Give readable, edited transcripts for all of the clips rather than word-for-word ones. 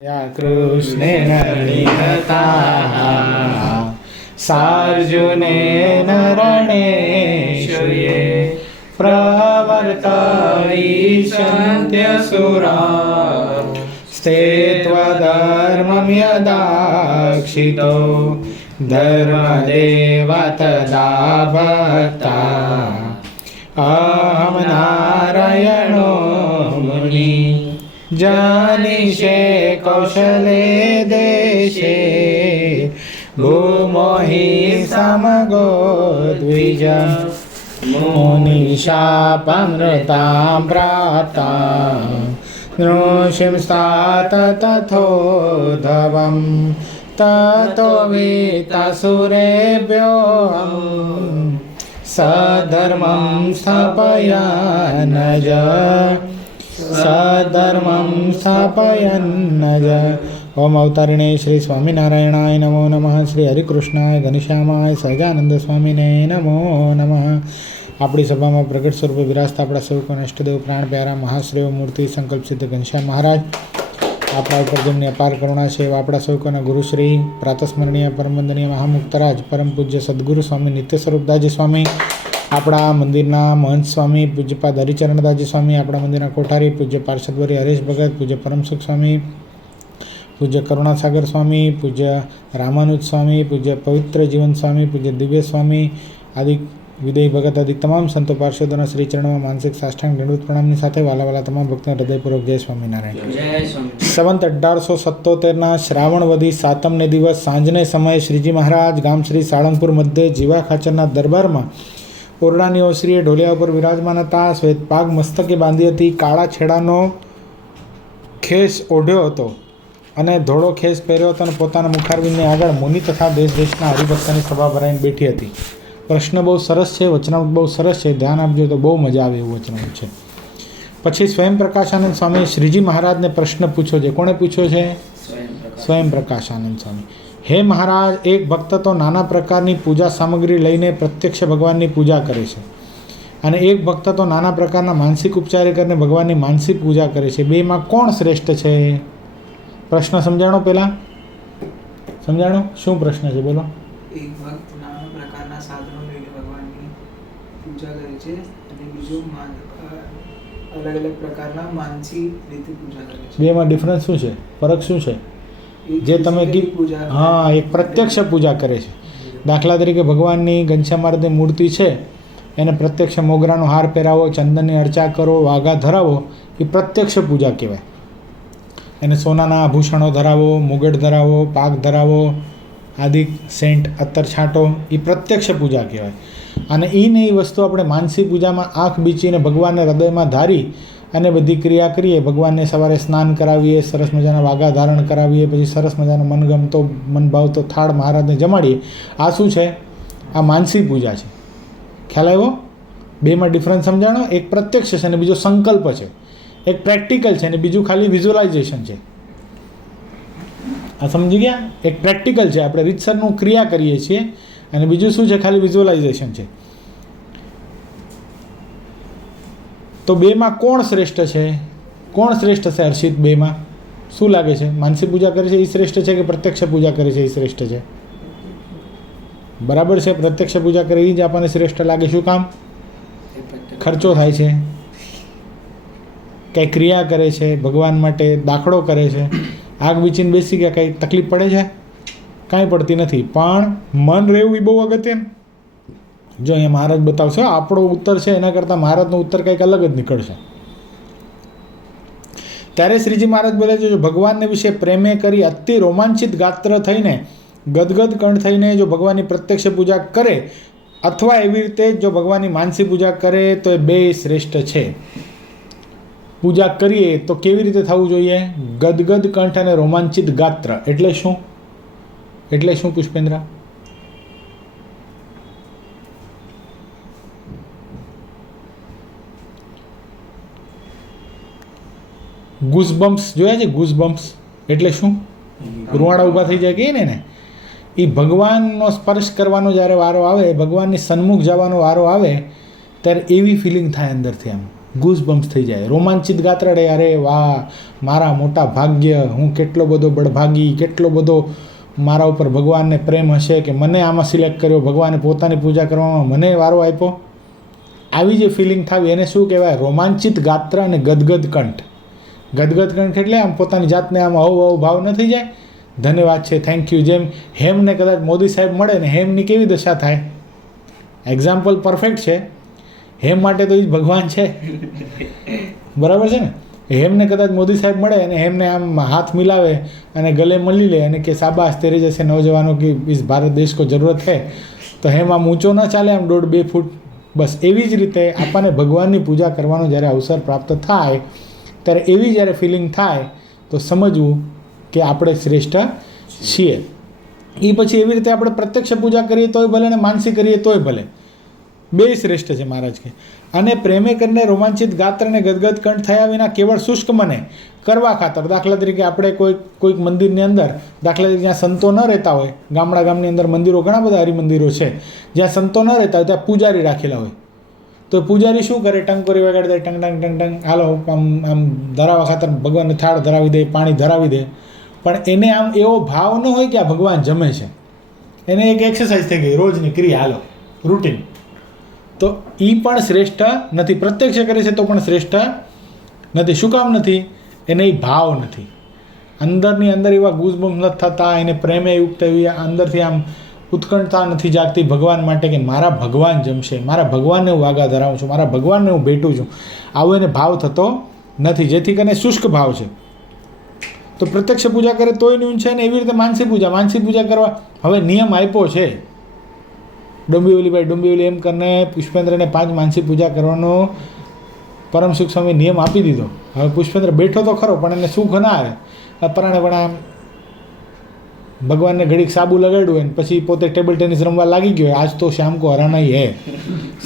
या कृष्णेन निहताः सार्जुनेन रणेषु ये प्रवर्तयिष्यन्त्यसुरा स्ते त्वधर्मं यदाक्षितो धर्मदेव तदा भक्ता अहं नारायणो मुनिः जानिषे कौशले देशे भूमो हि समगो द्विज मुनिशापमृतां प्राप्ता ऋषिंस्तात तथोधवं ततो वीतासुरेभ्योऽहं सधर्मं स्थापयानज सधर्मं स्थापयन्नज। ओम अवतारिणे श्री स्वामिनारायणाय नमो नमः। श्री हरिकृष्णाय घनश्यामाय सहजानंद स्वामीने नमो नमः। આપણી સભામાં પ્રગટ સ્વરૂપે વિરાજતા આપણા સૌકોના અષ્ટદેવ પ્રાણ પ્યારા મહાશ્રેવ મૂર્તિ સંકલ્પ સિદ્ધ ઘનશ્યામ મહારાજ, આપણા ઉપર જેમની અપાર કરુણા છે એવા આપણા સૌકોના ગુરુશ્રી પ્રાતસ્મરણીય પરમવંદનીય મહામુક્તરાજ પરમ પૂજ્ય સદગુરુ સ્વામી નિત્ય સ્વરૂપદાસજી સ્વામી, આપણા મંદિરના મહંત સ્વામી પૂજ્યપાદ હરિચરણદાસજી સ્વામી, આપણા મંદિરના કોઠારી પૂજ્ય પાર્ષદવરી હરેશ ભગત, પૂજ્ય પરમસુખ સ્વામી, પૂજ્ય કરુણાસાગર સ્વામી, પૂજ્ય રામાનુજ સ્વામી, પૂજ્ય પવિત્ર જીવન સ્વામી, પૂજ્ય દિવ્ય સ્વામી આદિ વિદય ભગત આદિ તમામ સંતો પાર્ષદોના શ્રીચરણોમાં માનસિક સાષ્ટાંગ દંડવત પ્રણામની સાથે વાલા તમામ ભક્તોને હૃદયપૂર્વક જય સ્વામિનારાયણ। સંવંત 1877ના શ્રાવણવદી સાતમને દિવસ સાંજને સમયે શ્રીજી મહારાજ ગામ શ્રી સાળંગપુર મધ્યે જીવા ખાચરના દરબારમાં ઓરડાની ઓસરીએ ઢોલિયા ઉપર વિરાજમાન હતા। શ્વેત પાગ મસ્તકે બાંધી હતી, કાળા છેડાનો ખેસ ઓઢ્યો હતો અને ધોળો ખેસ પહેર્યો હતો અને પોતાના મુખારવિંદની આગળ મુનિ તથા દેશ દેશના હરિભક્તની સભા ભરાઈને બેઠી હતી। પ્રશ્ન બહુ સરસ છે, વચનામૃત બહુ સરસ છે, ધ્યાન આપજો તો બહુ મજા આવે એવું વચનામૃત છે। પછી સ્વયં પ્રકાશાનંદ સ્વામી શ્રીજી મહારાજને પ્રશ્ન પૂછ્યો છે। કોણે પૂછ્યો છે? સ્વયં પ્રકાશાનંદ સ્વામી। હે મહારાજ, એક ભક્ત તો નાના પ્રકારની પૂજા સામગ્રી લઈને પ્રત્યક્ષ ભગવાનની પૂજા કરે છે અને એક ભક્ત તો નાના પ્રકારના માનસિક ઉપચારે કરીને ભગવાનની માનસિક પૂજા કરે છે। બેમાં કોણ શ્રેષ્ઠ છે? પ્રશ્ન સમજાણો? પહેલાં સમજાણો શું પ્રશ્ન છે? બોલો। એક ભક્ત નાના પ્રકારના સાધનો લઈને ભગવાનની પૂજા કરે છે અને બીજો અલગ અલગ પ્રકારના માનસિક રીતે પૂજા કરે છે। બેમાં ડિફરન્સ શું છે? ફરક શું છે? જે તમે હા, એક પ્રત્યક્ષ પૂજા કરે છે। દાખલા તરીકે ભગવાનની ઘનશ્યામ મહારાજની મૂર્તિ છે, એને પ્રત્યક્ષ મોગરાનો હાર પહેરાવો, ચંદનની અર્ચા કરો, વાઘા ધરાવો, એ પ્રત્યક્ષ પૂજા કહેવાય। એને સોનાના આભૂષણો ધરાવો, મુગટ ધરાવો, પાક ધરાવો, આદિ સેન્ટ અત્તર છાંટો, એ પ્રત્યક્ષ પૂજા કહેવાય। અને એ ને એ વસ્તુ આપણે માનસી પૂજામાં આંખ બીચીને ભગવાનને હૃદયમાં ધારી અને બધી ક્રિયા કરીએ, ભગવાનને સવારે સ્નાન કરાવીએ, સરસ મજાના વાઘા ધારણ કરાવીએ, પછી સરસ મજાનો મનગમતો મન ભાવતો થાળ મહારાજને જમાડીએ। આ શું છે? આ માનસી પૂજા છે। ખ્યાલ આવ્યો? બેમાં ડિફરન્સ સમજાણો? એક પ્રત્યક્ષ છે અને બીજો સંકલ્પ છે, એક પ્રેક્ટિકલ છે અને બીજું ખાલી વિઝ્યુલાઇઝેશન છે। આ સમજી ગયા? એક પ્રેક્ટિકલ છે, આપણે રીતસરનું ક્રિયા કરીએ છીએ, અને બીજું શું છે? ખાલી વિઝ્યુલાઇઝેશન છે। તો બેમાં કોણ શ્રેષ્ઠ છે? કોણ શ્રેષ્ઠ છે હર્ષિત? બેમાં શું લાગે છે? માનસી પૂજા કરે છે એ શ્રેષ્ઠ છે કે પ્રત્યક્ષ પૂજા કરે છે એ શ્રેષ્ઠ છે? બરાબર છે, પ્રત્યક્ષ પૂજા કરે એ જ આપણને શ્રેષ્ઠ લાગે। શું કામ? ખર્ચો થાય છે, કંઈ ક્રિયા કરે છે ભગવાન માટે, દાખલો કરે છે, આગ બીચીને બેસી ગયા, કંઈ તકલીફ પડે છે? કાંઈ પડતી નથી, પણ મન રહેવું એ બહુ અગત્યનું। જો અહીંયા મહારાજ બતાવશે, આપણો ઉત્તર છે એના કરતાં મહારાજનો ઉત્તર કંઈક અલગ જ નીકળશે। ત્યારે શ્રીજી મહારાજ બોલે છે, જો ભગવાનને વિશે પ્રેમે કરી અતિ રોમાંચિત ગાત્ર થઈને, ગદગદ કંઠ થઈને જો ભગવાનની પ્રત્યક્ષ પૂજા કરે અથવા એવી રીતે જો ભગવાનની માનસી પૂજા કરે તો એ બે શ્રેષ્ઠ છે। પૂજા કરીએ તો કેવી રીતે થવું જોઈએ? ગદગદ કંઠ અને રોમાંચિત ગાત્ર એટલે શું? એટલે શું પુષ્પેન્દ્ર? ગુઝબમ્પ્સ જોયા છે? ગુઝબમ્પ્સ એટલે શું? રૂવાડા ઊભા થઈ જાય કે ને એ ભગવાનનો સ્પર્શ કરવાનો જ્યારે વારો આવે, ભગવાનની સન્મુખ જવાનો વારો આવે ત્યારે એવી ફિલિંગ થાય અંદરથી, આમ ગૂઝ બમ્સ થઈ જાય, રોમાંચિત ગાત્ર રહે. અરે વાહ, મારા મોટા ભાગ્ય, હું કેટલો બધો બળભાગી, કેટલો બધો મારા ઉપર ભગવાનને પ્રેમ હશે કે મને આમાં સિલેક્ટ કર્યો, ભગવાને પોતાની પૂજા કરવામાં મને વારો આપ્યો. આવી જે ફિલિંગ થવી એને શું કહેવાય? રોમાંચિત ગાત્ર અને ગદગદ કંઠ. ગદગદ કંઠ એટલે આમ પોતાની જાતને આમ હવ ભાવ ન થઈ જાય, ધન્યવાદ છે, થેન્ક યુ. જેમ હેમને કદાચ મોદી સાહેબ મળે ને હેમની કેવી દશા થાય? એક્ઝામ્પલ પરફેક્ટ છે. હેમ માટે તો એ જ ભગવાન છે, બરાબર છે ને? હેમને કદાચ મોદી સાહેબ મળે અને હેમને આમ હાથ મિલાવે અને ગલે મળી લે અને કે શાબાશ તેરે જૈસે નौजवानों की इस भारत देश को જરૂરત है, તો હેમ આમ ઊંચો ન ચાલે, આમ 1.5-2 ફૂટ. બસ એવી જ રીતે આપણને ભગવાનની પૂજા કરવાનો જ્યારે અવસર પ્રાપ્ત થાય ત્યારે એવી જ્યારે ફિલિંગ થાય તો સમજવું કે આપણે શ્રેષ્ઠ છીએ. એ પછી એવી રીતે આપણે પ્રત્યક્ષ પૂજા કરીએ તોય ભલે ને માનસી કરીએ તોય ભલે, બે શ્રેષ્ઠ છે મહારાજ કે. અને પ્રેમે કરીને રોમાંચિત ગાત્ર અને ગદગદ કંઠ થયા વિના કેવળ શુષ્ક મને કરવા ખાતર, દાખલા તરીકે આપણે કોઈક મંદિરની અંદર, દાખલા તરીકે જ્યાં સંતો ન રહેતા હોય, ગામની અંદર મંદિરો ઘણા બધા હરિમંદિરો છે જ્યાં સંતો ન રહેતા હોય, ત્યાં પૂજારી રાખેલા હોય. તો પૂજારી શું કરે? ટંકોરી વગાડી દે, ટંગ ટંગ ટંગ ટંગ, હાલો આમ ધરાવવા ખાતર ભગવાનને થાળ ધરાવી દે, પાણી ધરાવી દે. પણ એને આમ એવો ભાવ ન હોય કે આ ભગવાન જમે છે. એને એક એક્સરસાઇઝ થઈ ગઈ, રોજની ક્રિયા, હાલો રૂટીન. તો એ પણ શ્રેષ્ઠ નથી. પ્રત્યક્ષ કરે છે તો પણ શ્રેષ્ઠ નથી. શું કામ નથી? એને એ ભાવ નથી. અંદરની અંદર એવા ગૂઝબમ્સ નથી થતા, એને પ્રેમે યુક્ત એવી અંદરથી આમ ઉત્કંઠતા નથી જાગતી ભગવાન માટે કે મારા ભગવાન જમશે, મારા ભગવાનને હું વાગા ધરાવું છું, મારા ભગવાનને હું ભેટું છું. આવો એને ભાવ થતો નથી, જેથી કરીને શુષ્ક ભાવ છે. તો પ્રત્યક્ષ પૂજા કરે તોય ન્યૂન છે ને એવી રીતે માનસી પૂજા કરવા હવે નિયમ આપ્યો છે. ડોંબિવલી એમ કરીને પુષ્પેન્દ્રને 5 માનસી પૂજા કરવાનો પરમ સુખ સ્વામી નિયમ આપી દીધો. હવે પુષ્પેન્દ્ર બેઠો તો ખરો પણ એને સુખ ના આવે. પરાણે પણ આમ ભગવાનને ઘડીક સાબુ લગાડ્યું હોય ને પછી પોતે ટેબલ ટેનિસ રમવા લાગી ગયો. આજ તો શામ કો હરાના ही है,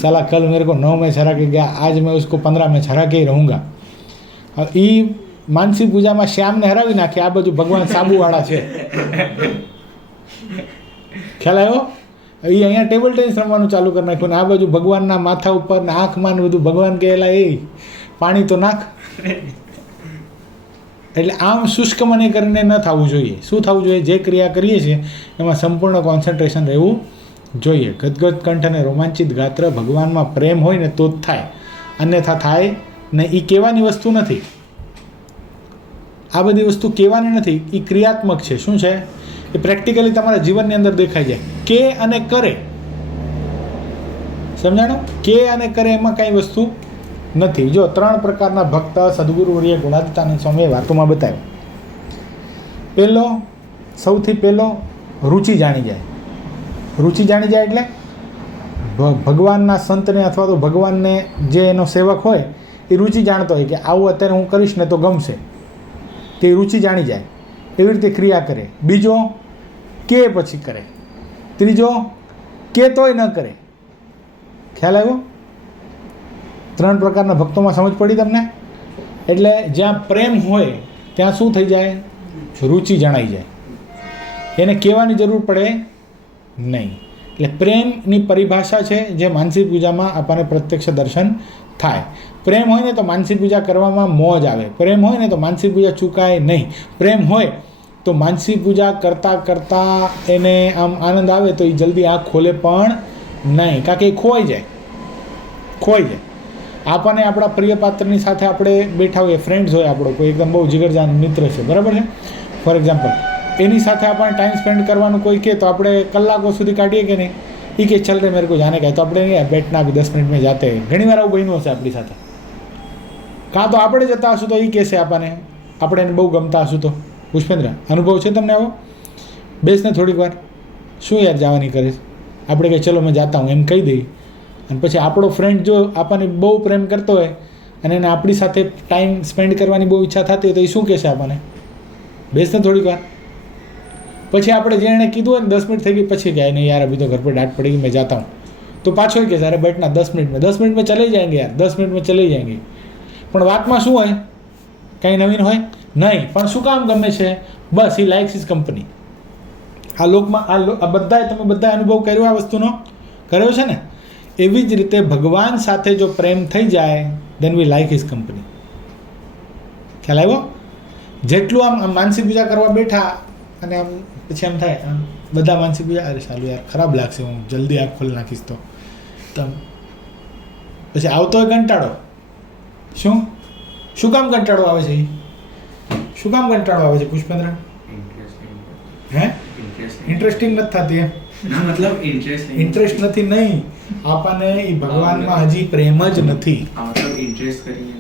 साला कल मेरे को 9 मैच हरा के गया, आज मैं उसको 15 मैच हरा के ही रहूँगा. એ માનસી પૂજામાં શ્યામને હરાવી નાખે, આ બાજુ ભગવાન સાબુવાળા છે. ખ્યાલ આવ્યો? એ અહીંયા ટેબલ ટેનિસ રમવાનું ચાલુ કરી નાખ્યું ને આ બાજુ ભગવાનના માથા ઉપર ને આંખમાં ને બધું ભગવાન કહેલા એ પાણી તો નાખ. એટલે આમ શુષ્ક મને કરીને ન થવું જોઈએ. શું થવું જોઈએ? જે ક્રિયા કરીએ છીએ એમાં સંપૂર્ણ કોન્સન્ટ્રેશન રહેવું જોઈએ. ગદગદ કંઠ અને રોમાંચિત ગાત્ર ભગવાનમાં પ્રેમ હોય ને તો જ થાય, અન્યથા થાય ને. એ કહેવાની વસ્તુ નથી, આ બધી વસ્તુ કહેવાની નથી, એ ક્રિયાત્મક છે. શું છે? એ પ્રેક્ટિકલી તમારા જીવનની અંદર દેખાઈ જાય. કે અને કરે, સમજાણો? કે અને કરે એમાં કાંઈ વસ્તુ નથી. જો 3 પ્રકારના ભક્ત સદગુરુવર્ય ગુણાતીતાનંદ સ્વામીએ વાતોમાં બતાવ્યો. સૌથી પહેલો રુચિ જાણી જાય. રુચિ જાણી જાય એટલે ભગવાનના સંતને અથવા તો ભગવાનને જે એનો સેવક હોય એ રુચિ જાણતો હોય કે આવું અત્યારે હું કરીશ ને તો ગમશે, તે રુચિ જાણી જાય. એવી રીતે ક્રિયા કરે. બીજો કે પછી કરે. ત્રીજો કે તોય ન કરે. ખ્યાલ આવ્યો? 3 પ્રકારના ભક્તોમાં સમજ પડી તમને? એટલે જ્યાં પ્રેમ હોય ત્યાં શું થઈ જાય? રુચિ જણાઈ જાય. એને કહેવાની જરૂર પડે નહીં. એટલે પ્રેમની પરિભાષા છે જે માનસી પૂજામાં આપણને પ્રત્યક્ષ દર્શન થાય. પ્રેમ હોય ને તો માનસી પૂજા કરવામાં મોજ આવે. પ્રેમ હોય ને તો માનસી પૂજા ચૂકાય નહીં. પ્રેમ હોય તો માનસી પૂજા કરતાં એને આમ આનંદ આવે તો એ જલ્દી આંખ ખોલે પણ નહીં, કારણ કે એ ખોવાઈ જાય. આપણને આપણા પ્રિય પાત્રની સાથે આપણે બેઠા હોઈએ, ફ્રેન્ડ્સ હોય આપણો કોઈ એકદમ બહુ જીગરજાન મિત્ર છે, બરાબર છે, ફોર એક્ઝામ્પલ, એની સાથે આપણને ટાઈમ સ્પેન્ડ કરવાનું કોઈ કહે તો આપણે કલાકો સુધી કાઢીએ કે નહીં? એ કે ચલ રે મેરે કો જાને કહે તો આપણે બેઠના બી 10 મિનિટ મેં જાતે. ઘણી વાર આવું બન્યું હશે આપણી સાથે. કાં તો આપણે જતા હશું તો એ કહેશે આપણને, આપણે એને બહુ ગમતા હશું તો. પુષ્પેન્દ્ર, અનુભવ છે તમને આવો? બેસને થોડીક વાર, શું યાર જવાની કરીશ? આપણે કહે ચલો મેં જાતા હું એમ કહી દઈએ. અને પછી આપણો ફ્રેન્ડ જો આપણને બહુ પ્રેમ કરતો હોય અને એને આપણી સાથે ટાઈમ સ્પેન્ડ કરવાની બહુ ઈચ્છા થતી હોય તો એ શું કહેશે આપણને? બેસને થોડીક વાર. પછી આપણે જે એણે કીધું હોય ને 10 મિનિટ થઈ ગઈ પછી કહે નહીં યાર અભી તો ઘર પર डांट पड़ेगी मैं जाता हूँ, તો પાછો એ કહે અરે બેઠના 10 મિનિટ में चले जाएंगे યાર, 10 मिनट में चले जाएंगे. પણ વાતમાં શું હોય? કંઈ નવીન હોય નહીં. પણ શું કામ ગમે છે? બસ હી લાઇક્સ હિઝ કંપની. આ લોકમાં આ બધાએ તમે બધા અનુભવ કર્યો આ વસ્તુનો? કર્યો છે ને? એવી જ રીતે ભગવાન સાથે જો પ્રેમ થઈ જાય દેન વી લાઈક હિઝ કંપની. ખ્યાલ આવ્યો? જેટલું આમ માનસી પૂજા કરવા બેઠા અને આમ પછી આમ થાય આમ બધા માનસી પૂજા, અરે સાલું યાર ખરાબ લાગશે, હું જલ્દી આંખ ખોલી નાખીશ તો પછી આવતો હોય કંટાળો. શું કામ કંટાળો આવે છે? શું કામ કંટાળો આવે છે પુષ્પેન્દ્ર? હે ઇન્ટરેસ્ટિંગ નથી થતી એમ? મતલબ ઇન્ટરેસ્ટ નથી નહીં, આપણને એ ભગવાનમાં હજી પ્રેમ જ નથી. મતલબ ઇન્ટરેસ્ટ કરીને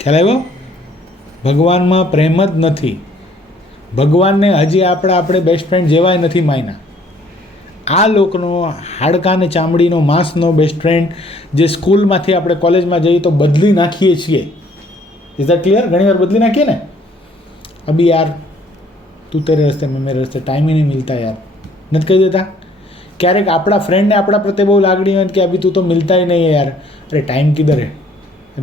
ખ્યાલ આવ્યો? ભગવાનમાં પ્રેમ જ નથી. ભગવાનને હજી આપણે બેસ્ટ ફ્રેન્ડ જેવાય નથી માયના. આ લોકનો હાડકા ને ચામડીનો માંસનો બેસ્ટ ફ્રેન્ડ જે સ્કૂલમાંથી આપણે કોલેજમાં જઈએ તો બદલી નાખીએ છીએ. Is that clear? ઘણી વાર બદલી નાખીએ ને. અભી યાર તું તેરે રસ્તે મેં મેરે રસ્તે, ટાઈમ ही नहीं मिलता યાર, નથી કહી દેતા? ક્યારેક આપણા ફ્રેન્ડને આપણા પ્રત્યે બહુ લાગણી હોય કે અભી તું તો મિલતા ही नहीं है यार, अरे टाइम किधर है,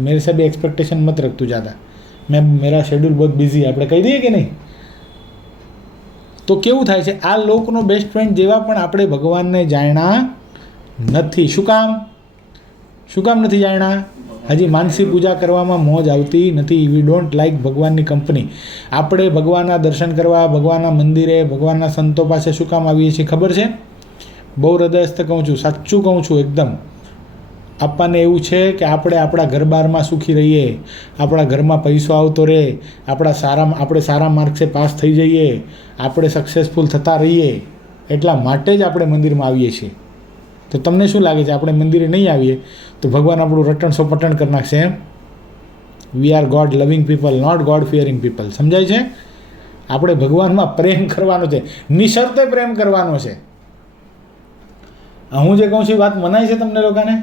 मेरे से भी एक्सपेक्टेशन मत रख तू ज़्यादा, मैं मेरा शेड्यूल बहुत बिजी है, આપણે કહી દઈએ કે નહીં? તો કેવું થાય છે, આ લોકનો બેસ્ટ ફ્રેન્ડ જેવા પણ આપણે ભગવાનને જાણ્યા નથી. શું કામ નથી જાણ્યા? હજી માનસી પૂજા કરવામાં મોજ આવતી નથી. વી ડોન્ટ લાઈક ભગવાનની કંપની. આપણે ભગવાનના દર્શન કરવા, ભગવાનના મંદિરે, ભગવાનના સંતો પાસે શું કામ આવીએ છીએ ખબર છે? બહુ હૃદયસ્થ કહું છું, સાચું કહું છું એકદમ. આપણને એવું છે કે આપણે આપણા ઘર બારમાં સુખી રહીએ, આપણા ઘરમાં પૈસો આવતો રહે, આપણે સારા માર્ક્સે પાસ થઈ જઈએ, આપણે સક્સેસફુલ થતા રહીએ, એટલા માટે જ આપણે મંદિરમાં આવીએ છીએ. તો તમને શું લાગે છે, આપણે મંદિરે નહીં આવીએ તો ભગવાન આપણું રટણ સોપટણ કરી નાખશે એમ? વી આર ગોડ લવિંગ પીપલ, નોટ ગોડ ફિયરિંગ પીપલ. સમજાય છે? આપણે ભગવાનમાં પ્રેમ કરવાનો છે, નિશર્તે પ્રેમ કરવાનો છે. હું જે કહું છું એ વાત મનાય છે તમને લોકોને?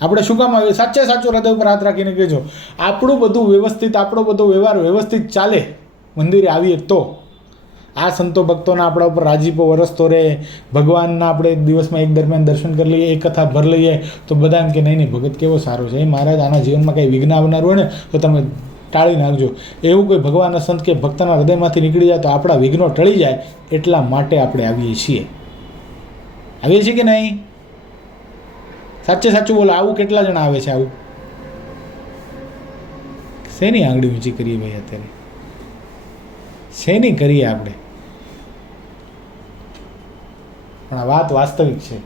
આપણે શું કામ આવીએ? સાચે સાચું હૃદય ઉપર હાથ રાખીને કહેજો, આપણું બધું વ્યવસ્થિત, આપણો બધો વ્યવહાર વ્યવસ્થિત ચાલે મંદિરે આવીએ તો. આ સંતો ભક્તોના આપણા ઉપર રાજીપો વરસતો રહે, ભગવાનના આપણે દિવસમાં એક દરમિયાન દર્શન કરી લઈએ, એક કથા ભર લઈએ તો બધા એમ કે નહીં ભગત કેવો સારો છે, એ મહારાજ આના જીવનમાં કંઈ વિઘ્ન આવનાર હોય ને તો તમે ટાળી નાખજો. એવું કોઈ ભગવાનના સંત કે ભક્તના હૃદયમાંથી નીકળી જાય તો આપણા વિઘ્નો ટળી જાય, એટલા માટે આપણે આવીએ છીએ કે નહીં? સાચે સાચું બોલો, આવું કેટલા જણા આવે છે? આવું શેની આંગળી ઊંચી કરીએ ભાઈ? અત્યારે શેની કરીએ આપણે? પણ આ વાત વાસ્તવિક છે.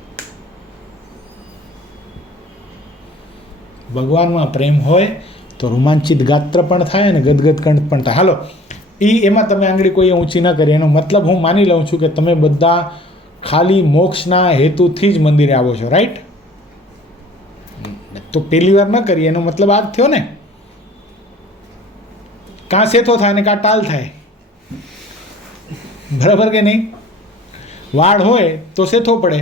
ભગવાનમાં પ્રેમ હોય તો રોમાંચિત ગાત્ર પણ થાય અને ગદગદ કંઠ પણ થાય. હાલો, એમાં તમે આંગળી કોઈએ ઊંચી ન કરી, એનો મતલબ હું માની લઉં છું કે તમે બધા ખાલી મોક્ષના હેતુથી જ મંદિરે આવો છો, રાઈટ? તો પહેલી વાર ન કરીએ એનો મતલબ આ જ થયો ને. કાં સેથો થાય ને કાં ટાલ થાય, બરાબર કે નહીં? વાળ હોય તો સેથો પડે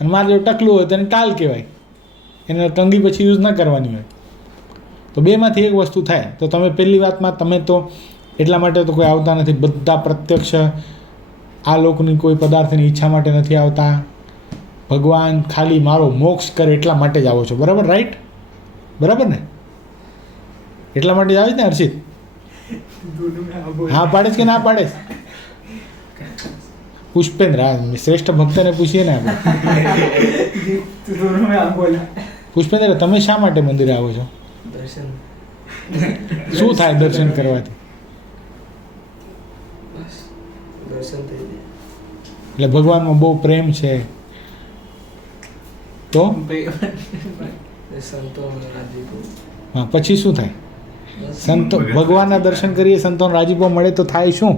અને મારે જો ટકલું હોય તો એને ટાલ કહેવાય, એને ટંગી પછી યુઝ ન કરવાની હોય. તો બેમાંથી એક વસ્તુ થાય. તો તમે પહેલી વાતમાં તમે તો એટલા માટે તો કોઈ આવતા નથી, બધા પ્રત્યક્ષ આ લોકની કોઈ પદાર્થની ઈચ્છા માટે નથી આવતા. ભગવાન ખાલી મારો મોક્ષ કરે એટલા માટે જ આવો છો, બરાબર? રાઈટ? બરાબર ને? એટલા માટે જ આવે ને હર્ષિત? હા પાડે કે ના પાડે? પુષ્પેન્દ્ર, શ્રેષ્ઠ ભક્તને પૂછીએ ને આપણે. પુષ્પેન્દ્ર, તમે શા માટે મંદિરે આવો છો? દર્શન. શું થાય દર્શન કરવાથી? દર્શન થઈ જાય. એટલે ભગવાનમાં બહુ પ્રેમ છે તો હા, પછી શું થાય? સંતો ભગવાનના દર્શન કરીએ, સંતોનો રાજીપો મળે તો થાય શું?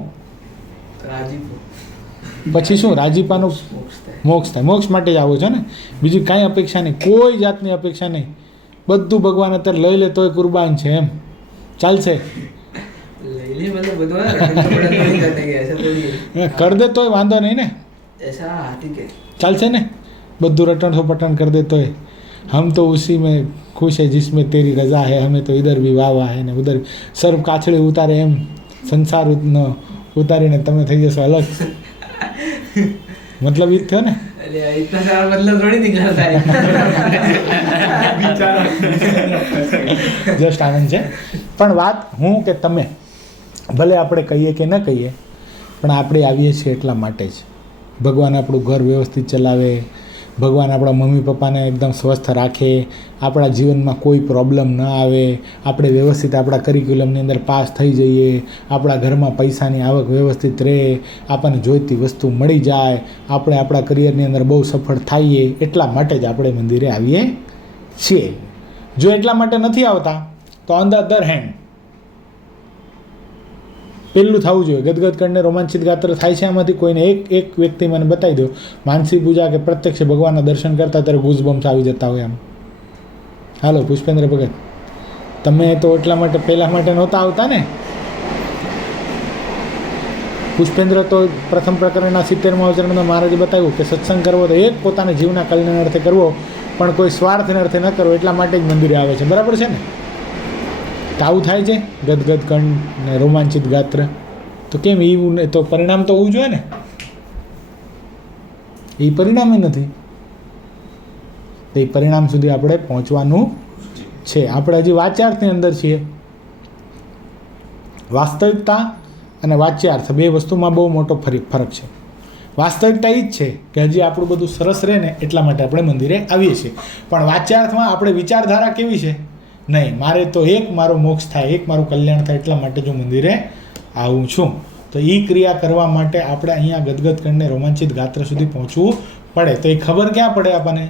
પછી શું? રાજીપાનું મોક્ષ થાય. મોક્ષ માટે જ આવો છો ને, બીજી કાંઈ અપેક્ષા નહીં, કોઈ જાતની અપેક્ષા નહીં. બધું ભગવાન અત્યારે લઈ લે તોય કુરબાન છે, એમ ચાલશે? કરી દે તોય વાંધો નહીં ને, ચાલશે ને? બધું રટણ સોપટણ કરી દે તોય હમ તો ઉસી में खुश है जिसमें तेरी रजा है, हमें तो इधर भी वाह वाह है ને ઉધર સર્વ કાછડી ઉતારે એમ સંસાર ઉતારીને તમે થઈ જશો અલગ. મતલબ એ જ થયો ને? જસ્ટ આનંદ છે. પણ વાત હું કે તમે ભલે આપણે કહીએ કે ન કહીએ, પણ આપણે આવીએ છીએ એટલા માટે જ. ભગવાન આપણું ઘર વ્યવસ્થિત ચલાવે, ભગવાન આપણા મમ્મી પપ્પાને એકદમ સ્વસ્થ રાખે, આપણા જીવનમાં કોઈ પ્રોબ્લેમ ન આવે, આપણે વ્યવસ્થિત આપણા કરિક્યુલમની અંદર પાસ થઈ જઈએ, આપણા ઘરમાં પૈસાની આવક વ્યવસ્થિત રહે, આપણને જોઈતી વસ્તુ મળી જાય, આપણે આપણા કરિયરની અંદર બહુ સફળ થઈએ, એટલા માટે જ આપણે મંદિરે આવીએ છીએ. જો એટલા માટે નથી આવતા તો ઓન ધ અધર હેન્ડ પેલું થવું જોઈએ, ગદગદ કરીને રોમાંચિત ગાત્ર થાય છે. આમાંથી કોઈને એક વ્યક્તિ મને બતાવી દો માનસી પૂજા કે પ્રત્યક્ષ ભગવાનના દર્શન કરતા ત્યારે ગૂઝબમ્સ આવી જતા હોય એમ. હાલો પુષ્પેન્દ્ર ભગત, તમે તો એટલા માટે પહેલાં માટે નહોતા આવતા ને? પુષ્પેન્દ્ર તો પ્રથમ પ્રકરણના 70મા અવતરણમાં મહારાજે બતાવ્યું કે સત્સંગ કરવો તો એક પોતાના જીવના કલ્યાણ અર્થે કરવો, પણ કોઈ સ્વાર્થને અર્થે ન કરવો, એટલા માટે જ મંદિરે આવે છે. બરાબર છે ને? તો આવું થાય છે ગદગદ કંઠ ને રોમાંચિત ગાત્ર. તો કેમ એવું? તો પરિણામ તો હોવું જોઈએ ને. એ પરિણામ નથી. તો એ પરિણામ સુધી આપણે પહોંચવાનું છે. આપણે હજી વાચ્યાર્થની અંદર છીએ. વાસ્તવિકતા અને વાચ્યાર્થ બે વસ્તુમાં બહુ મોટો ફરક છે. વાસ્તવિકતા એ જ છે કે હજી આપણું બધું સરસ રહે ને એટલા માટે આપણે મંદિરે આવીએ છીએ. પણ વાચ્યાર્થમાં આપણે વિચારધારા કેવી છે? નહીં, મારે તો મારો મોક્ષ થાય, મારું કલ્યાણ થાય, એટલા માટે જો મંદિરે આવું છું. તો એ ક્રિયા કરવા માટે આપણે અહીંયા ગદગદ કરીને રોમાંચિત ગાત્ર સુધી પહોંચવું પડે. તો એ ખબર ક્યાં પડે આપણને?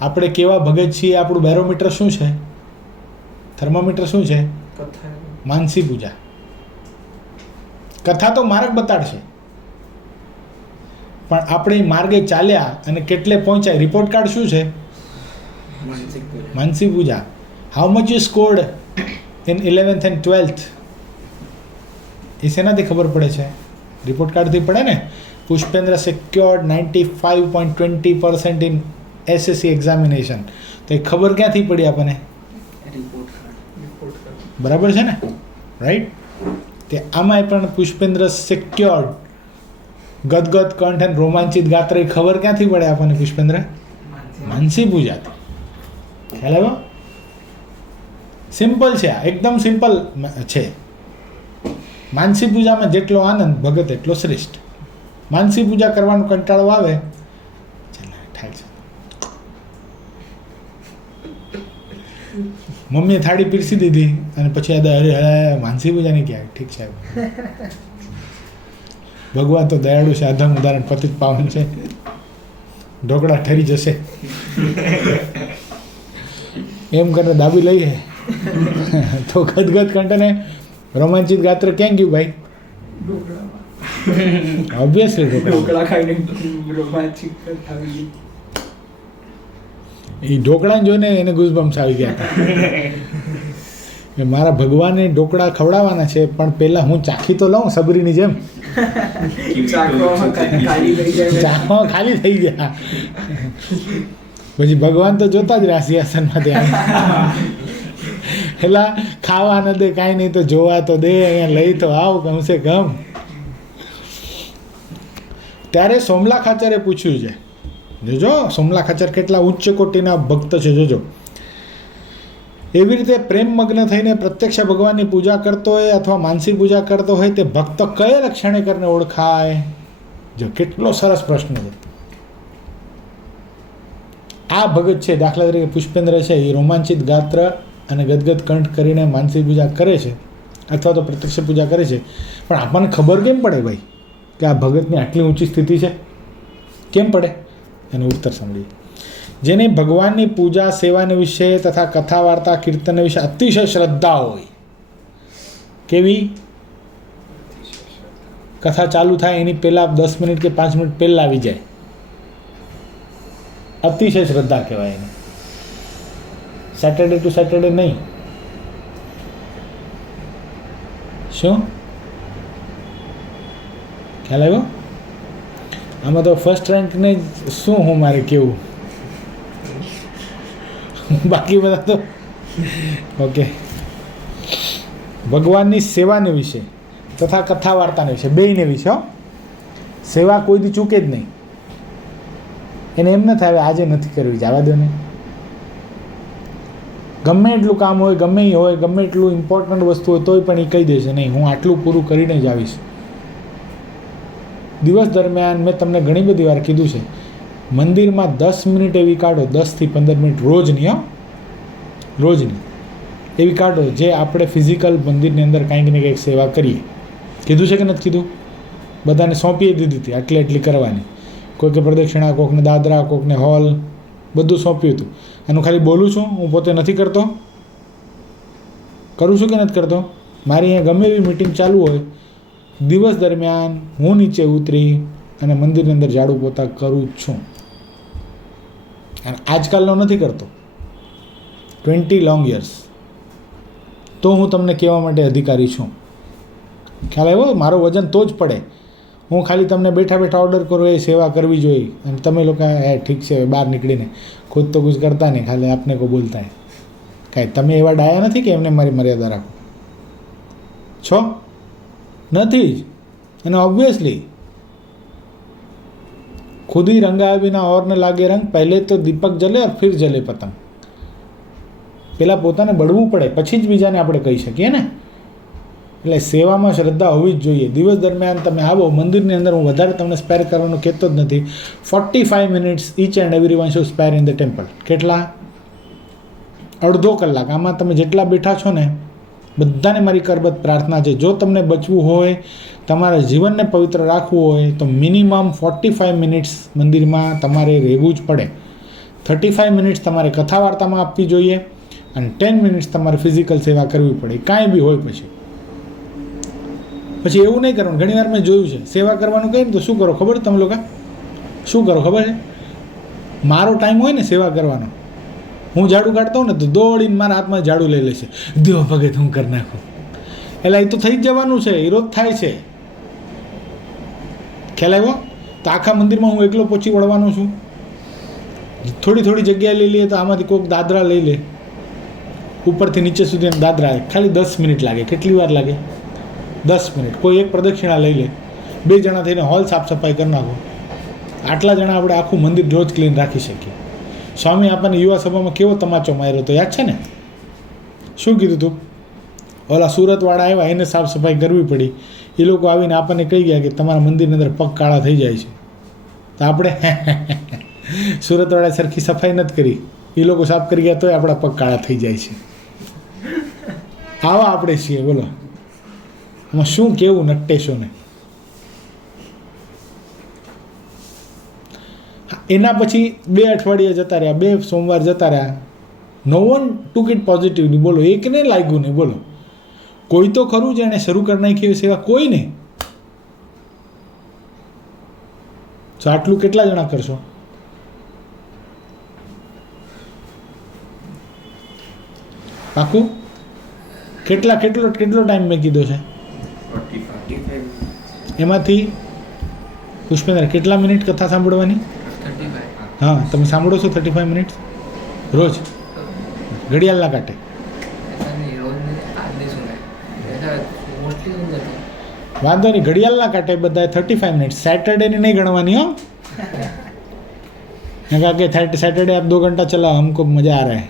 આપણે કેવા ભગત છીએ, આપણું બેરોમીટર શું છે, થર્મોમીટર શું છે? માનસી પૂજા. કથા તો માર્ગ બતાડશે, પણ આપણે માર્ગે ચાલ્યા અને કેટલે પહોંચાય, રિપોર્ટ કાર્ડ શું છે? Mansi Pooja. How much you scored in 11th and 12th? એ શેનાથી ખબર પડે છે? રિપોર્ટ કાર્ડથી પડે ને. Pushpendra secured 95.20% in SSC examination. તો એ ખબર ક્યાંથી પડી આપણને? બરાબર છે ને? રાઈટ. તે આમાંય પણ પુષ્પેન્દ્ર secured ગદગદ કંઠ અને રોમાંચિત ગાત્ર. એ ખબર ક્યાંથી પડે આપણને પુષ્પેન્દ્ર? માનસી પૂજાથી. ખ્યાલ આવ્યો? સિમ્પલ છે આ, એકદમ સિમ્પલ છે. માનસી પૂજામાં જેટલો આનંદ ભગત એટલો શ્રેષ્ઠ. માનસી પૂજા કરવાનો કંટાળો આવે, થાય છે. મમ્મીએ થાળી પીરસી દીધી અને પછી અરે માનસી પૂજાની ક્યાં? ઠીક છે, ભગવાન તો દયાળુ છે, અધમ ઉદાહરણ પતિત પાવન છે, ઢોકળા ઠરી જશે એમ કરીને દાબી લઈએ તો ગદગદ કંઠને રોમાંચિત ગાત્ર ક્યાં ગયું ભાઈ? ઓબ્વિયસલી ઢોકળા ખાઈને રોમાંચિત આવી ગઈ. એ ઢોકળાને જોઈને એને ગુઝબમ્સ આવી ગયા હતા. મારા ભગવાને ઢોકળા ખવડાવવાના છે, પણ પહેલાં હું ચાખી તો લઉં સબરીની જેમ. ચાખવામાં ખાલી થઈ ગયા. પછી ભગવાન તો જોતા જ રહ્યા સિંહાસનમાં ત્યાં. એટલે ખાવા ન દે કાંઈ નહીં તો જોવા તો દે, અહીંયા લઈ તો આવ કમસે કમ. ત્યારે સોમલા ખાચરે પૂછ્યું છે, જોજો સોમલા ખાચર કેટલા ઉચ્ચ કોટીના ભક્ત છે, જોજો. એવી રીતે પ્રેમમગ્ન થઈને પ્રત્યક્ષ ભગવાનની પૂજા કરતો હોય અથવા માનસી પૂજા કરતો હોય તે ભક્ત કયા લક્ષણે કરીને ઓળખાય? જો કેટલો સરસ પ્રશ્ન છે. આ ભગત છે, દાખલા તરીકે પુષ્પેન્દ્ર છે, એ રોમાંચિત ગાત્ર અને ગદગદ કંઠ કરીને માનસી પૂજા કરે છે અથવા તો પ્રત્યક્ષ પૂજા કરે છે, પણ આપણને ખબર કેમ પડે ભાઈ કે આ ભગતની આટલી ઊંચી સ્થિતિ છે? કેમ પડે? એનો ઉત્તર સાંભળીએ. જેને ભગવાનની પૂજા સેવાને વિશે તથા કથા વાર્તા કીર્તન વિશે અતિશય શ્રદ્ધા હોય. કેવી? કથા ચાલુ થાય એની પહેલાં 10 મિનિટ કે 5 મિનિટ પહેલાં આવી જાય, અતિશય શ્રદ્ધા કહેવાય એને. સેટરડે ટુ સેટરડે નહીં. શું ખ્યાલ આવ્યો? આમાં તો ફર્સ્ટ રેન્કને શું હું મારે કેવું, બાકી બધા તો ઓકે. ભગવાનની સેવાને વિશે તથા કથા વાર્તાને વિશે, બેયને વિશે. સેવા કોઈ દી ચૂકે જ નહીં. એને એમ ન થાય આજે નથી કરવી, જવા દો ને. ગમે એટલું કામ હોય, ગમે એ હોય, ગમે એટલું ઇમ્પોર્ટન્ટ વસ્તુ હોય તોય પણ એ કહી દેશે નહીં, હું આટલું પૂરું કરીને જ આવીશ. દિવસ દરમિયાન મેં તમને ઘણી બધી વાર કીધું છે મંદિરમાં 10 મિનિટ એવી કાઢો, 10 થી 15 મિનિટ રોજની, રોજની એવી કાઢો જે આપણે ફિઝિકલ મંદિરની અંદર કાંઈક ને કંઈક સેવા કરીએ. કીધું છે કે નથી કીધું? બધાને સોંપી દીધી હતી એટલી કરવાની. કોઈકે પ્રદક્ષિણા, કોઈકને દાદરા, કોઈકને હોલ, બધું સોંપ્યું હતું. એનું ખાલી બોલું છું, હું પોતે નથી કરતો. કરું છું કે નથી કરતો? મારી અહીંયા ગમે એવી મિટિંગ ચાલુ હોય, દિવસ દરમિયાન હું નીચે ઉતરી અને મંદિરની અંદર ઝાડુ પોતા કરું જ છું. અને આજકાલનો નથી કરતો, 20 લોંગ યર્સ. તો હું તમને કહેવા માટે અધિકારી છું. ખ્યાલ આવ્યો? મારો વજન તો જ પડે. હું ખાલી તમને બેઠા બેઠા ઓર્ડર કરું એ સેવા કરવી જોઈએ, અને તમે લોકો ઠીક છે બહાર નીકળીને ખુદ તો કુછ કરતા નહીં, ખાલી આપને કો બોલતા હે. કાંઈ તમે એવા ડાયા નથી કે એમને મારી મર્યાદા રાખો છો? નથી જ. અને ઓબ્વિયસલી खुद ही रंगा बिना और न लागे रंग, पहले तो दीपक जले और फिर जले पतंग. પહેલાં પોતાને બળવું પડે પછી જ બીજાને આપણે કહી શકીએ ને. એટલે સેવામાં શ્રદ્ધા હોવી જ જોઈએ. દિવસ દરમિયાન તમે આવો મંદિરની અંદર, હું વધારે તમને સ્પેર કરવાનું કહેતો જ નથી. 45 minutes each and every one should spare in the temple. કેટલા? અડધો કલાક. આમાં તમે જેટલા બેઠા છો ને, બધાને મારી કરબદ્ધ પ્રાર્થના છે, જો તમને બચવું હોય, તમારા જીવનને પવિત્ર રાખવું હોય, તો મિનિમમ 45 મિનિટ્સ મંદિરમાં તમારે રહેવું જ પડે. 35 મિનિટ્સ તમારે કથા વાર્તામાં આપવી જોઈએ, અને 10 મિનિટ્સ તમારે ફિઝિકલ સેવા કરવી પડે, કાંઈ બી હોય. પછી એવું નહીં કરવાનું. ઘણી વાર મેં જોયું છે, સેવા કરવાનું કહે ને તો શું કરો ખબર? તમે લોકો શું કરો ખબર છે? મારો ટાઈમ હોય ને સેવા કરવાનો, હું ઝાડુ કાઢતો હોઉં ને તો દોડીને મારા હાથમાં ઝાડુ લઈ લેશે, દેવ ભગત હું કરી નાખું. એટલે એ તો થઈ જ જવાનું છે, વિરોધ થાય છે. ખ્યાલ આવ્યો? તો આખા મંદિરમાં હું એકલો પહોંચી વળવાનો છું. થોડી થોડી જગ્યાએ લઈ લઈએ તો આમાંથી કોઈક દાદરા લઈ લે, ઉપરથી નીચે સુધી દાદરા, ખાલી 10 મિનિટ લાગે. કેટલી વાર લાગે? 10 મિનિટ. કોઈ એક પ્રદક્ષિણા લઈ લે, 2 જણા થઈને હોલ સાફ સફાઈ કરી નાખો. આટલા જણા આપણે આખું મંદિર રોજ ક્લીન રાખી શકીએ. સ્વામી આપણને યુવા સભામાં કેવો તમાચો માર્યો તો યાદ છે ને? શું કીધું તું? ઓલા સુરતવાળા આવ્યા, એને સાફ સફાઈ કરવી પડી. એ લોકો આવીને આપણને કહી ગયા કે તમારા મંદિરની અંદર પગ કાળા થઈ જાય છે. તો આપણે સુરતવાળાએ સરખી સફાઈ નથી કરી, એ લોકો સાફ કરી ગયા તોય આપણા પગ કાળા થઈ જાય છે. આવા આપણે છીએ. બોલો આમાં શું કેવું નટ્ટેશોને. એના પછી 2 અઠવાડિયા જતા રહ્યા, 2 સોમવાર જતા રહ્યા. નો વન ટુક ઇટ પોઝિટિવલી. બોલો, એકને લાગ્યું નહીં. બોલો, કોઈ તો ખરું છે એણે શરૂ કરી નાખી સેવા? કોઈ નહીં. તો આટલું કેટલા જણા કરશો? પાકું? કેટલો ટાઈમ મેં કીધો છે? 45. એમાંથી પુષ્પેન્દ્ર કેટલા મિનિટ કથા સાંભળવાની? 35. હા, તમે સાંભળો છો 35 મિનિટ રોજ? ઘડિયાળના કાંટે? વાંધો નહીં, ઘડિયાળના કાંટે બધાએ 35 મિનિટ. સેટરડેની નહીં ગણવાની. હો, કે सैटरडे आप 2 घंटा चला, हमको मज़ा आ रहा है.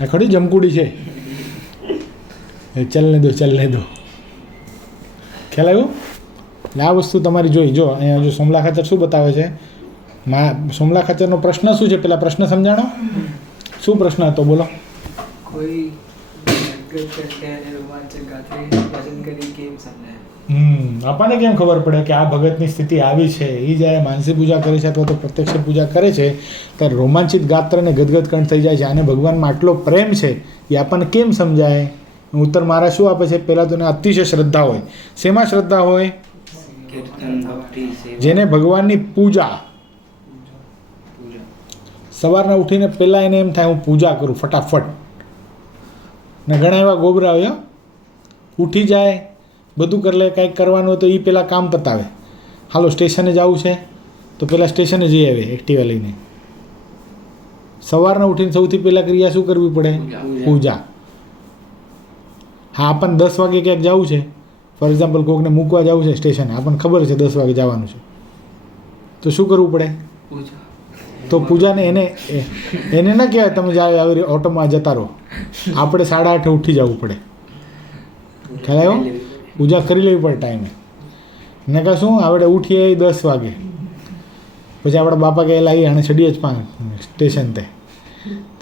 આ ખડી જમકુડી છે, ચલને દો. ખ્યાલ આવ્યો? આ વસ્તુ તમારી જોઈ. જો અહીંયા જો સોમલા ખાચર શું બતાવે છે, સોમલા ખાચરનો પ્રશ્ન શું છે? પેલા પ્રશ્ન સમજાણો. શું પ્રશ્ન હતો? બોલો. કોઈ આપણને કેમ ખબર પડે કે આ ભગતની સ્થિતિ આવી છે? એ જ્યારે માનસી પૂજા કરે છે અથવા તો પ્રત્યક્ષ પૂજા કરે છે ત્યારે રોમાંચિત ગાત્રને ગદગદ કંઠ થઈ જાય છે. આને ભગવાનમાં આટલો પ્રેમ છે એ આપણને કેમ સમજાય? ઉત્તર મારા શું આપે છે? પહેલાં તો એને અતિશય શ્રદ્ધા હોય. શેમાં શ્રદ્ધા હોય? જેને ભગવાનની પૂજા, સવારના ઉઠીને પહેલાં એને એમ થાય હું પૂજા કરું ફટાફટ. ને ઘણા એવા ગોબરા હોય, ઉઠી જાય, બધું કરી લે, કાંઈક કરવાનું હોય તો એ પહેલાં કામ પતાવે. હાલો સ્ટેશને જવું છે તો પહેલાં સ્ટેશને જઈ આવે એક્ટિવા લઈને. સવારના ઉઠીને સૌથી પહેલાં ક્રિયા શું કરવી પડે? પૂજા. હા, આપણને 10 વાગે ક્યાંક જવું છે, ફોર એક્ઝામ્પલ કોઈકને મૂકવા જવું છે સ્ટેશને, આપણને ખબર છે 10 વાગે જવાનું છે, તો શું કરવું પડે? તો પૂજાને એને ના કહેવાય તમે જાઓ આવી ઓટોમાં જતા રહો. આપણે 8:30 ઉઠી જવું પડે. ખ્યાલ આવ્યો? પૂજા કરી લેવી પડે ટાઈમે. ને કહે શું આપણે ઉઠીએ 10 વાગે, પછી આપણા બાપા કહે લાવી અને ચડીએ જ 5 સ્ટેશન તે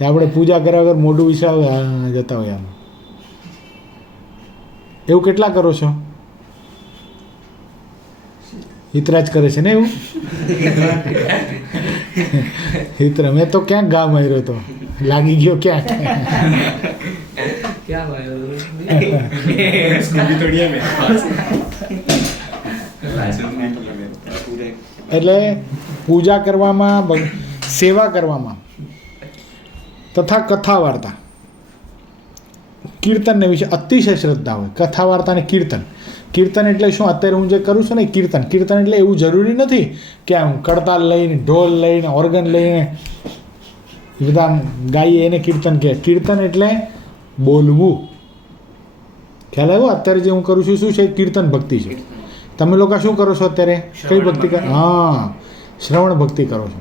આપણે પૂજા કર્યા વગર મોઢું વિસરાવ જતા હોય આમ. એવું કેટલા કરો છો? હિતરાજ કરે છે ને એવું? હિતરા મેં તો ક્યાંક ગા માર્યો તો લાગી ગયો ક્યાંક. એટલે પૂજા કરવામાં, સેવા કરવામાં તથા કથા વાર્તા કીર્તનને વિશે અતિશય શ્રદ્ધા હોય. કથા વાર્તા અને કીર્તન. કીર્તન એટલે શું? અત્યારે હું જે કરું છું ને કીર્તન. કીર્તન એટલે એવું જરૂરી નથી કે આમ કડતાલ લઈને, ઢોલ લઈને, ઓર્ગન લઈને બધા ગાઈએ એને કીર્તન કહે. કીર્તન એટલે બોલવું. ખ્યાલ આવ્યો? અત્યારે જે હું કરું છું શું છે? કીર્તન ભક્તિ છે. તમે લોકો શું કરો છો અત્યારે? કઈ ભક્તિ કરો? હા, શ્રવણ ભક્તિ કરો છો.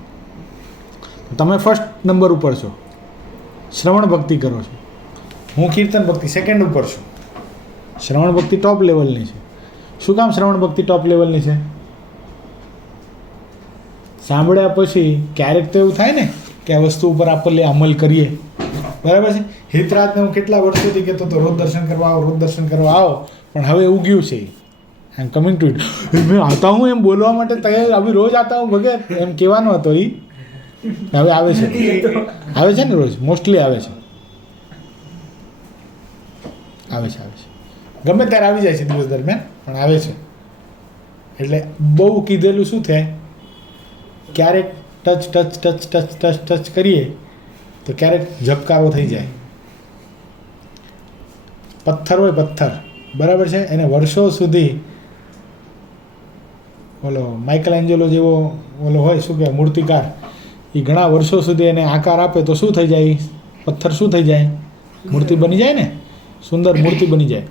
તમે ફર્સ્ટ નંબર ઉપર છો, શ્રવણ ભક્તિ કરો છો. હું કીર્તન ભક્તિ સેકન્ડ ઉપર છું. શ્રવણ ભક્તિ ટોપ લેવલની છે. શું કામ શ્રવણ ભક્તિ ટોપ લેવલની છે? સાંભળ્યા પછી ક્યારેક તો એવું થાય ને કે આ વસ્તુ ઉપર આપણે અમલ કરીએ. બરાબર છે? હિતરાજને હું કેટલા વર્ષોથી કહેતો હતો રોજ દર્શન કરવા આવો, રોજ દર્શન કરવા આવો, પણ હવે ઉગ્યું છે. આઈ એમ કમિંગ ટુ ઇટ. મેં આતા હું એમ બોલવા માટે તૈયાર, અભી રોજ આતા હું ભગત એમ કહેવાનો હતો. એ હવે આવે છે, આવે છે ને રોજ, મોસ્ટલી આવે છે, આવે છે, આવે છે. ગમે ત્યારે આવી જાય છે દિવસ દરમિયાન, પણ આવે છે. એટલે બહુ કીધેલું શું થાય, ક્યારેક touch touch touch touch touch touch કરીએ તો ક્યારેક ઝબકારો થઈ જાય. પથ્થર હોય પથ્થર, બરાબર છે, એને વર્ષો સુધી ઓલો માઇકલ એન્જેલો જેવો ઓલો હોય શું કહેવાય મૂર્તિકાર, એ ઘણા વર્ષો સુધી એને આકાર આપે તો શું થઈ જાય? પથ્થર શું થઈ જાય? મૂર્તિ બની જાય ને, સુંદર મૂર્તિ બની જાય.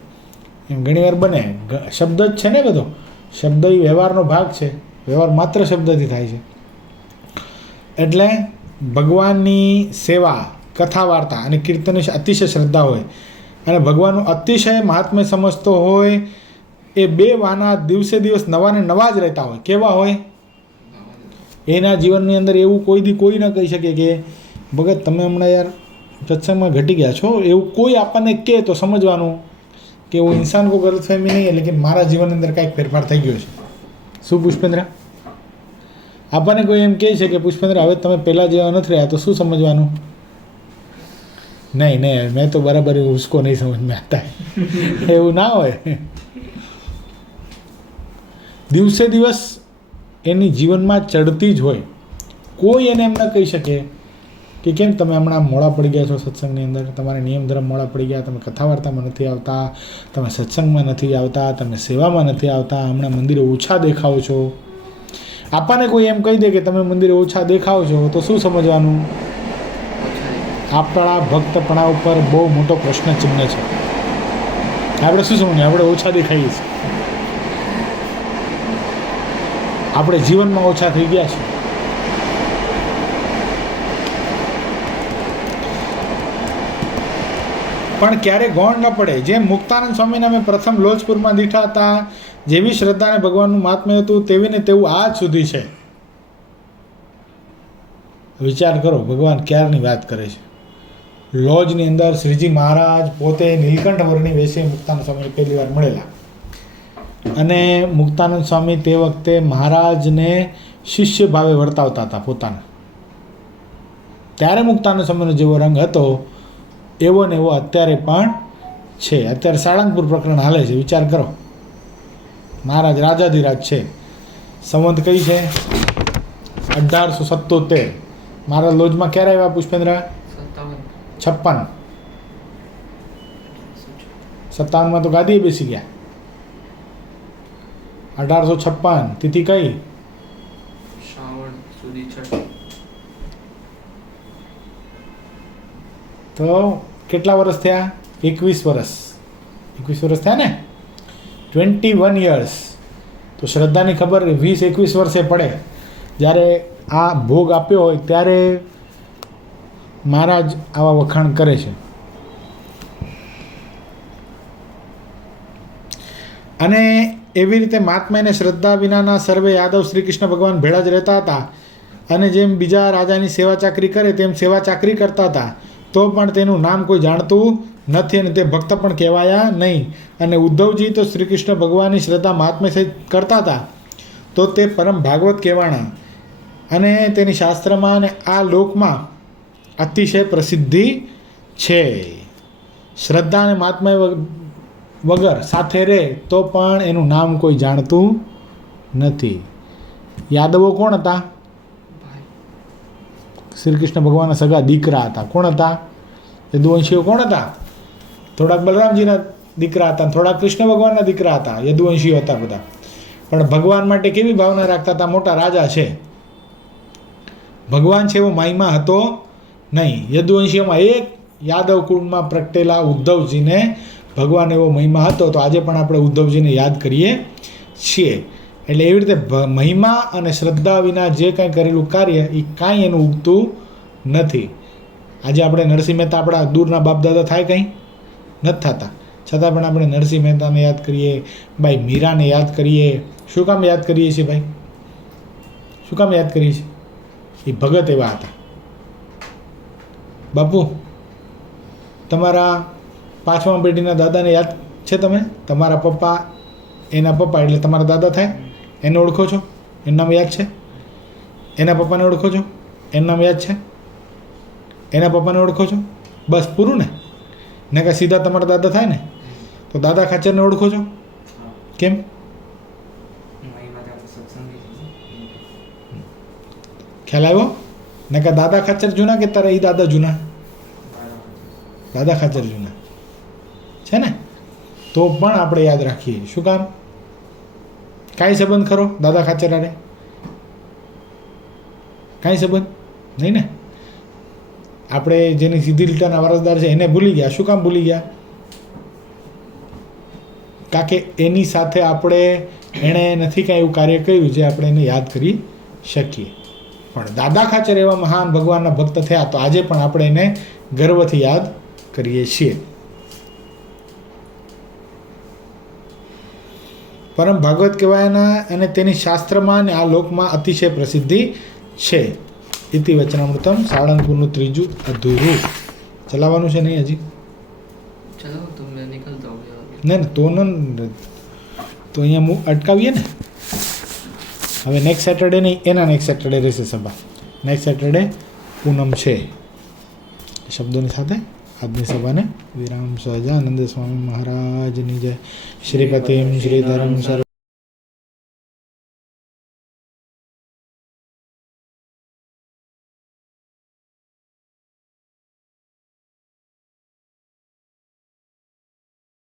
એમ ઘણીવાર બને. શબ્દ જ છે ને બધો. શબ્દ એ વ્યવહારનો ભાગ છે. વ્યવહાર માત્ર શબ્દથી થાય છે. એટલે ભગવાનની સેવા, કથા વાર્તા અને કીર્તનની અતિશય શ્રદ્ધા હોય અને ભગવાનનું અતિશય મહાત્મ્ય સમજતો હોય, એ બે વાના દિવસે દિવસ નવા ને નવા જ રહેતા હોય. કેવા હોય? એના જીવનની અંદર એવું કોઈ દી કોઈ ન કહી શકે કે ભગત તમે હમણાં યાર સત્સંગમાં ઘટી ગયા છો. એવું કોઈ આપણને કહે તો સમજવાનું કે वो इंसान को गलतफहमी नहीं है, लेकिन મારા જીવનની અંદર કાંઈક ફેરફાર થઈ ગયો છે. શું પુષ્પેન્દ્ર? આપણને કોઈ એમ કહે છે કે પુષ્પેન્દ્ર હવે તમે પહેલાં જેવા નથી રહ્યા, તો શું સમજવાનું? નહીં નહીં, મેં તો બરાબર ઉસકો નહીં સમજ में आता है. એવું ના હોય. દિવસે દિવસ એની જીવનમાં ચડતી જ હોય. કોઈ એને એમ ન કહી શકે કે કેમ તમે હમણાં મોડા પડી ગયા છો સત્સંગની અંદર, તમારે નિયમ ધર્મ મોડા પડી ગયા, તમે કથા વાર્તામાં નથી આવતા, તમે સત્સંગમાં નથી આવતા, તમે સેવામાં નથી આવતા, હમણાં મંદિરે ઓછા દેખાવ છો. આપણને કોઈ એમ કહી દે કે તમે મંદિરે ઓછા દેખાવ છો, તો શું સમજવાનું? આપણા ભક્તપણા ઉપર બહુ મોટો પ્રશ્ન ચિહ્ન છે. આપણે શું સમજીએ? આપણે ઓછા દેખાઈએ છીએ, આપણે જીવનમાં ઓછા થઈ ગયા છે. પણ ક્યારે ગૌણ ન પડે. જેમ મુક્તાનંદ સ્વામીને અમે પ્રથમ લોજપુરમાં દીઠા હતા, જેવી શ્રદ્ધાને ભગવાનનું મહાત્મ્ય હતું તેવી ને તેવું આજ સુધી છે. વિચાર કરો, ભગવાન ક્યારની વાત કરે છે. લોજની અંદર શ્રીજી મહારાજ પોતે નીલકંઠ વર્ણી વેશે મુક્તાનંદ સ્વામીને પહેલી વાર મળેલા, અને મુક્તાનંદ સ્વામી તે વખતે મહારાજને શિષ્ય ભાવે વર્તાવતા હતા પોતાના. ત્યારે મુક્તાનંદ સ્વામીનો જેવો રંગ હતો એવો ને એવો અત્યારે પણ છે. અત્યારે સાળંગપુર પ્રકરણ હાલે છે. વિચાર કરો, મહારાજ રાજાધિરાજ છે. સંવંત કઈ છે? 1877. મારા લોજમાં ક્યારે આવ્યા પુષ્પેન્દ્ર? 56. 57માં તો ગાદીએ બેસી ગયા. 1856 તિથિ કઈ? શ્રાવણ સુધી 6. તો કેટલા વર્ષ થયા? 21 વર્ષ. 21 વર્ષ થયા ને? 21 years. તો શ્રદ્ધાની ખબર 20-21 વર્ષે પડે. જ્યારે આ ભોગ આપ્યો હોય ત્યારે મહારાજ આવા વખાણ કરે છે. અને એવી રીતે મહાત્મા અને શ્રદ્ધા વિનાના સર્વે યાદવ શ્રી કૃષ્ણ ભગવાન ભેળા જ રહેતા હતા અને જેમ બીજા રાજાની સેવા ચાકરી કરે તેમ સેવા ચાકરી કરતા હતા, તો પણ તેનું નામ કોઈ જાણતું નથી અને તે ભક્ત પણ કહેવાયા નહીં. અને ઉદ્ધવજી તો શ્રી કૃષ્ણ ભગવાનની શ્રદ્ધા મહાત્મ્ય સહિત કરતા હતા, તો તે પરમ ભાગવત કહેવાણા અને તેની શાસ્ત્રમાં અને આ લોકમાં અતિશય પ્રસિદ્ધિ છે. શ્રદ્ધા અને મહાત્મા વગર સાથે રહે તો પણ એનું નામ કોઈ જાણતું નથી. યાદવો કોણ હતા? ભાઈ શ્રી કૃષ્ણ ભગવાનના સગા દીકરા હતા. કોણ હતા? યદુવંશીઓ કોણ હતા? થોડાક બલરામજીના દીકરા હતા, થોડાક કૃષ્ણ ભગવાનના દીકરા હતા. યદુવંશીઓ હતા બધા, પણ ભગવાન માટે કેવી ભાવના રાખતા હતા? મોટા રાજા છે, ભગવાન છે એવો મહિમા હતો નહીં. યદુવંશીઓમાં એક યાદવ કુળમાં પ્રગટેલા ઉદ્ધવજીને ભગવાન એવો મહિમા હતો, તો આજે પણ આપણે ઉદ્ધવજીને યાદ કરીએ છીએ. એટલે એવી રીતે મહિમા અને શ્રદ્ધા વિના જે કાંઈ કરેલું કાર્ય એ કાંઈ એનું ઉગતું નથી. આજે આપણે નરસિંહ મહેતા આપણા દૂરના બાપ દાદા થાય કંઈ નથી થતા, છતાં પણ આપણે નરસિંહ મહેતાને યાદ કરીએ, ભાઈ મીરાને યાદ કરીએ. શું કામ યાદ કરીએ છીએ ભાઈ? શું કામ યાદ કરીએ છીએ? એ ભગત એવા હતા. બાપુ, તમારા 5મા પેઢીના દાદાને યાદ છે? તમે તમારા પપ્પા, એના પપ્પા એટલે તમારા દાદા થાય, એને ઓળખો છો? એનું નામ યાદ છે? એના પપ્પાને ઓળખો છો? એનું નામ યાદ છે? એના પપ્પાને ઓળખો છો? બસ પૂરું ને? ને કાંઈ સીધા તમારા દાદા થાય ને? તો દાદા ખાચરને ઓળખો છો? કેમ? ખ્યાલ આવ્યો ને? કે દાદા ખાચર જૂના કે તારા એ દાદા જૂના? દાદા ખાચર જૂના છે ને? તો પણ આપણે યાદ રાખીએ. શું કામ? કાંઈ સંબંધ ખરો દાદા ખાચર આરે? કાંઈ સંબંધ નહીં ને? આપણે જેની સીધી લીટાના વારસદાર છે એને ભૂલી ગયા. શું કામ ભૂલી ગયા? કારણ કે એની સાથે આપણે એણે નથી કાંઈ એવું કાર્ય કર્યું જે આપણે એને યાદ કરી શકીએ. પણ દાદા ખાચર એવા મહાન ભગવાનના ભક્ત થયા, તો આજે પણ આપણે એને ગર્વથી યાદ કરીએ છીએ. પરમ ભાગવત કહેવાયના અને તેની શાસ્ત્રમાં અને આ લોકમાં અતિશય પ્રસિદ્ધિ છે. ઇતિ વચનામૃતમ સાળંગપુરનું 3જું અધૂરું. ચલાવવાનું છે નહીં હજી? ચલો તો મેં નીકળતા હું. ને તો તો અહીંયા અટકાવીએ ને. હવે નેક્સ્ટ સેટરડે નહીં, એના નેક્સ્ટ સેટરડે રહેશે સભા. નેક્સ્ટ સેટરડે પૂનમ છે. શબ્દોની સાથે આજની સભાને વિરામ. સહજાનંદ સ્વામી મહારાજની જય. શ્રીપતિમ શ્રીધરમ સર્વ